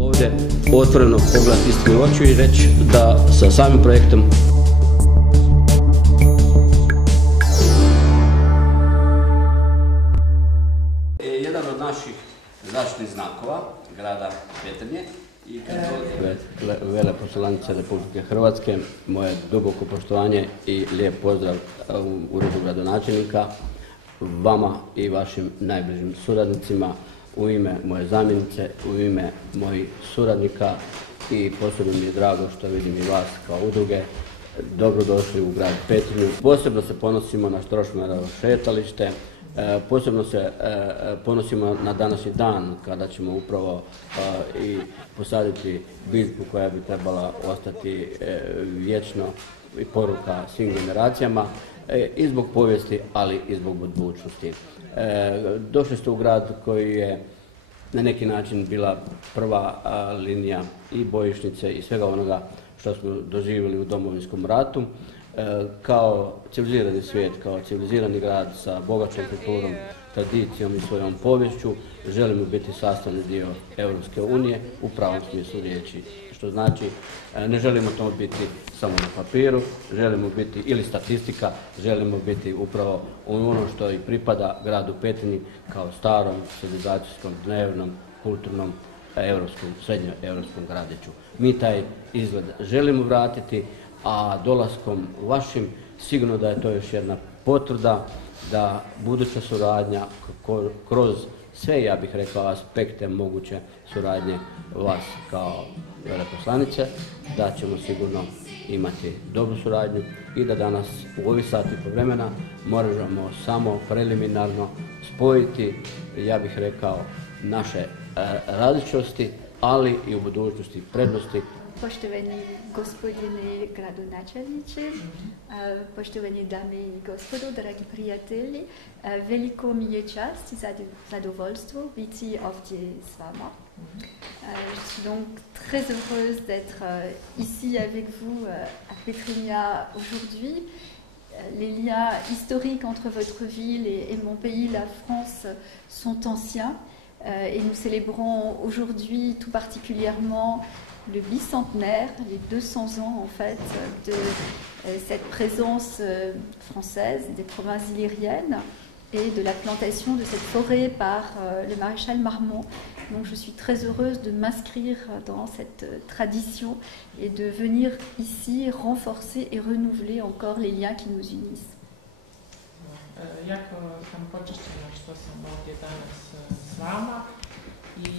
Ovdje otvoreno pogledati istini u oči i reći da sa samim projektom jedan od naših zaštitnih znakova grada Petrinje i veleposlanice Republike Hrvatske, moje duboko poštovanje i lijep pozdrav u uredu gradonačelnika, vama i vašim najbližim suradnicima, u ime moje zamjenice, u ime mojih suradnika i posebno mi je drago što vidim i vas kao udruge. Dobrodošli u grad Petrinju. Posebno se ponosimo na Strossmayerovo šetalište, posebno se ponosimo na današnji dan kada ćemo upravo i posaditi biljku koja bi trebala ostati vječno i poruka svim generacijama i zbog povijesti, ali i zbog budućnosti. Došli ste u grad koji je na neki način bila prva linija i bojišnice i svega onoga što smo doživjeli u Domovinskom ratu. Kao civilizirani svijet, kao civilizirani grad sa bogatom kulturom, tradicijom i svojom poviješću želimo biti sastavni dio Europske unije u pravom smislu riječi. Što znači, ne želimo to biti samo na papiru, želimo biti ili statistika, želimo biti upravo ono što i pripada gradu Petrinji kao starom civilizacijskom, dnevnom, kulturnom, srednjoeuropskom gradiću. Mi taj izgled želimo vratiti, a dolaskom vašim sigurno da je to još jedna potvrda da buduća suradnja kroz sve, ja bih rekao, aspekte moguće suradnje vas kao veleposlanice, da ćemo sigurno imati dobru suradnju i da danas u ovih sati po vremena možemo samo preliminarno spojiti, ja bih rekao, naše različitosti, ali i u budućnosti prednosti. Poštovani gospodine gradonačelniče, poštovani dame i gospodo, dragi prijatelji, veliko mi je čast i zadovoljstvo biti ovdje s vama. Je suis donc très heureuse d'être ici avec vous à Pétrignat aujourd'hui. Les liens historiques entre votre ville et mon pays, la France, sont anciens et nous célébrons aujourd'hui tout particulièrement le bicentenaire, les 200 ans en fait de cette présence française des provinces illyriennes et de la plantation de cette forêt par le maréchal Marmont. Donc je suis très heureuse de m'inscrire dans cette tradition et de venir ici renforcer et renouveler encore les liens qui nous unissent. Jako sam počašćena što sam ovdje danas s vama i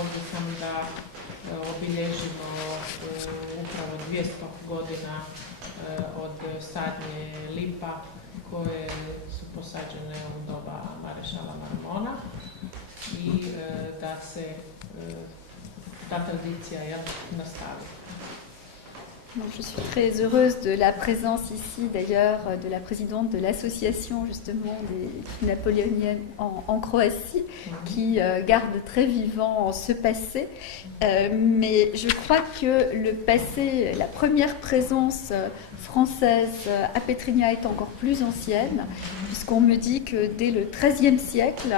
ovdje sam da obilježimo upravo 200 godina od sadnje lipa koje su posađene u doba marešala Marmona i da se ta tradicija nastavi. Je suis très heureuse de la présence ici d'ailleurs de la présidente de l'association justement des napoléoniennes en Croatie qui garde très vivant ce passé. Mais je crois que le passé, la première présence française à Pétrignat est encore plus ancienne puisqu'on me dit que dès le XIIIe siècle,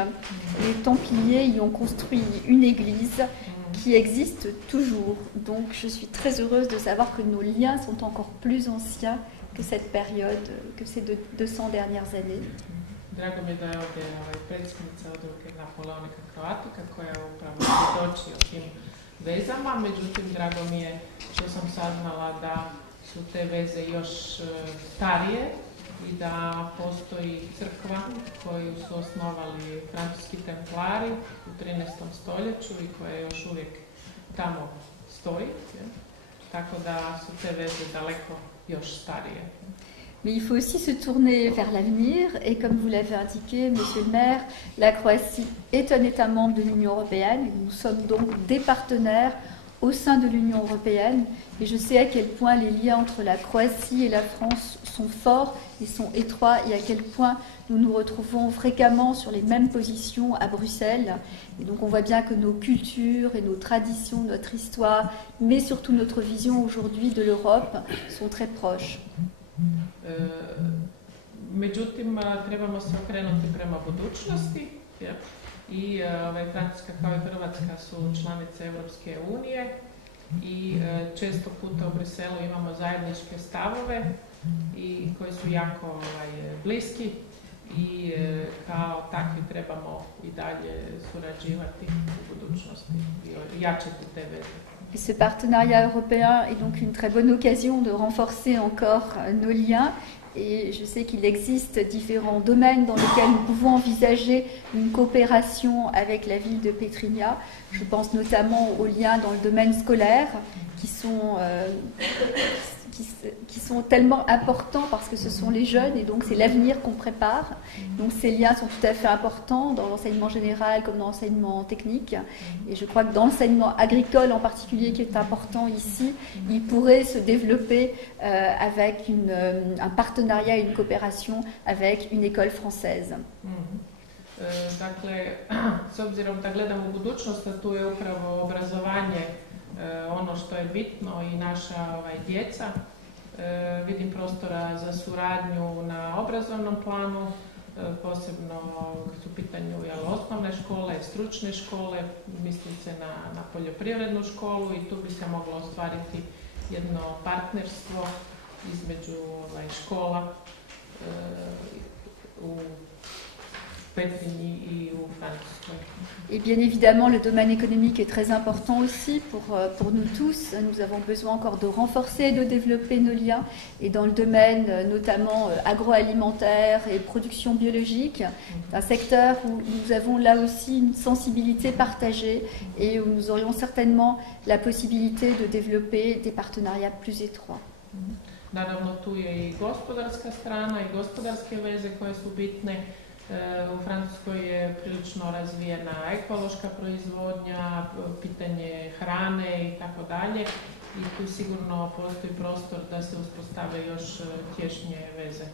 les Templiers y ont construit une église qui existe toujours. Donc je suis très heureuse de savoir que nos liens sont encore plus anciens que cette période, que ces 200 dernières années. Drago mi je da je ovdje predsjednica udruge Napoleonika Kroatika koja upravo svjedoči o tim vezama, međutim drago mi je što sam saznala da su te veze još starije i da postoji crkva koju su osnovali francuski templari u 13. stoljeću i koja još uvijek tamo stoji, tako da su te veze daleko još starije. Mais il faut aussi se tourner vers l'avenir et comme vous l'avez indiqué, Monsieur le maire, la Croatie est un État membre de l'Union européenne et nous sommes donc des partenaires au sein de l'Union européenne et je sais à quel point les liens entre la Croatie et la France sont forts et sont étroits et à quel point nous nous retrouvons fréquemment sur les mêmes positions à Bruxelles. Et donc on voit bien que nos cultures et nos traditions, notre histoire, mais surtout notre vision aujourd'hui de l'Europe sont très proches. Međutim, trebamo se okrenuti prema budućnosti i Francuska kao i Hrvatska su članice Europske unije i često puta u Briselu imamo zajedničke stavove i koji su jako bliski i kao takvi trebamo i dalje surađivati u budućnosti i jačati te veze. Et ce partenariat européen est donc une très bonne occasion de renforcer encore nos liens. Et je sais qu'il existe différents domaines dans lesquels nous pouvons envisager une coopération avec la ville de Petrinja. Je pense notamment aux liens dans le domaine scolaire qui sont tellement importants parce que ce sont les jeunes et donc c'est l'avenir qu'on prépare. Donc ces liens sont tout à fait importants dans l'enseignement général comme dans l'enseignement technique. Et je crois que dans l'enseignement agricole en particulier qui est important ici, il pourrait se développer avec un partenariat et une coopération avec une école française. Dakle, s obzirom da gledamo u budućnost, a tu je upravo obrazovanje ono što je bitno i naša djeca, vidim prostora za suradnju na obrazovnom planu, posebno su u pitanju osnovne škole, stručne škole, mislim se na poljoprivrednu školu i tu bi se moglo ostvariti jedno partnerstvo između škola u Petrinji i u Francuskoj. Et bien évidemment, le domaine économique est très important aussi pour nous tous. Nous avons besoin encore de renforcer et de développer nos liens. Et dans le domaine notamment agroalimentaire et production biologique, un secteur où nous avons là aussi une sensibilité partagée et où nous aurions certainement la possibilité de développer des partenariats plus étroits. Naravno, tu je i gospodarska strana i gospodarske veze koje su bitne. U Francuskoj je prilično razvijena ekološka proizvodnja, pitanje hrane i tako dalje i tu sigurno postoji prostor da se uspostave još tješnije veze.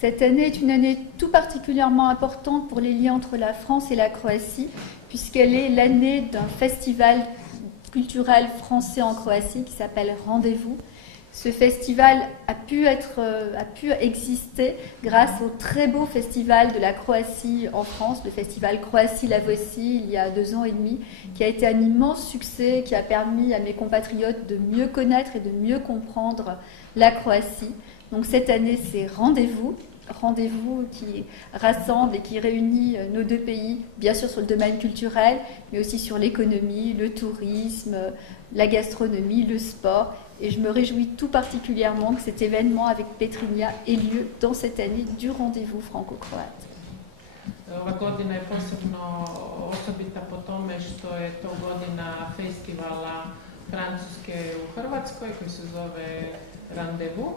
Cette année est une année tout particulièrement importante pour les liens entre la France et la Croatie, puisqu'elle est l'année d'un festival culturel français en Croatie qui s'appelle Rendez-vous. Ce festival a pu exister grâce au très beau festival de la Croatie en France, le festival Croatie-La Voici, il y a 2 ans et demi, qui a été un immense succès, qui a permis à mes compatriotes de mieux connaître et de mieux comprendre la Croatie. Donc cette année, c'est Rendez-vous qui rassemble et qui réunit nos 2 pays, bien sûr sur le domaine culturel, mais aussi sur l'économie, le tourisme, la gastronomie, le sport. Et je me réjouis tout particulièrement que cet événement avec Petrinja ait lieu dans cette année du Rendez-vous franco-croate. Ova godina je posebno osobita po tome što je to godina festivala Francuske u Hrvatskoj koji se zove Rendez-vous.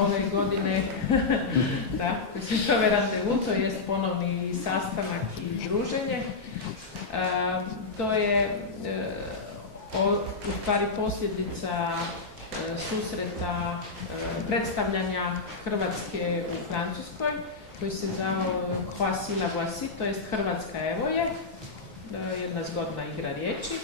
Ove godine koji se zove Rendez-vous, to je ponovni sastanak i druženje. To je u stvari posljedica susreta predstavljanja Hrvatske u Francuskoj koji se zvao Croatie-La Voici, to jest Hrvatska evo je, jedna zgodna igra riječi.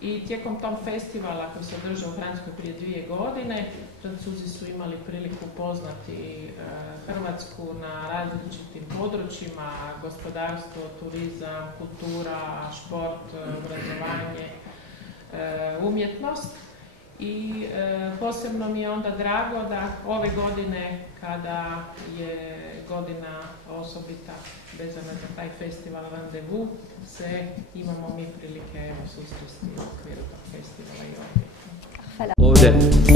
I tijekom tom festivala koji se održao u Francuskoj prije 2 godine, Francuzi su imali priliku poznati Hrvatsku na različitim područjima, gospodarstvo, turizam, kultura, šport, obrazovanje, umjetnost. I posebno mi je onda drago da ove godine, kada je godina osobita vezana za taj festival Rendez-vous, se imamo mi prilike susresti u okviru tog festivala i ovdje. Ovdje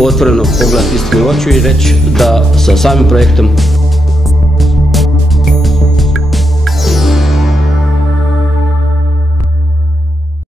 otvoreno pogledati istinu u oči i reći da sa samim projektom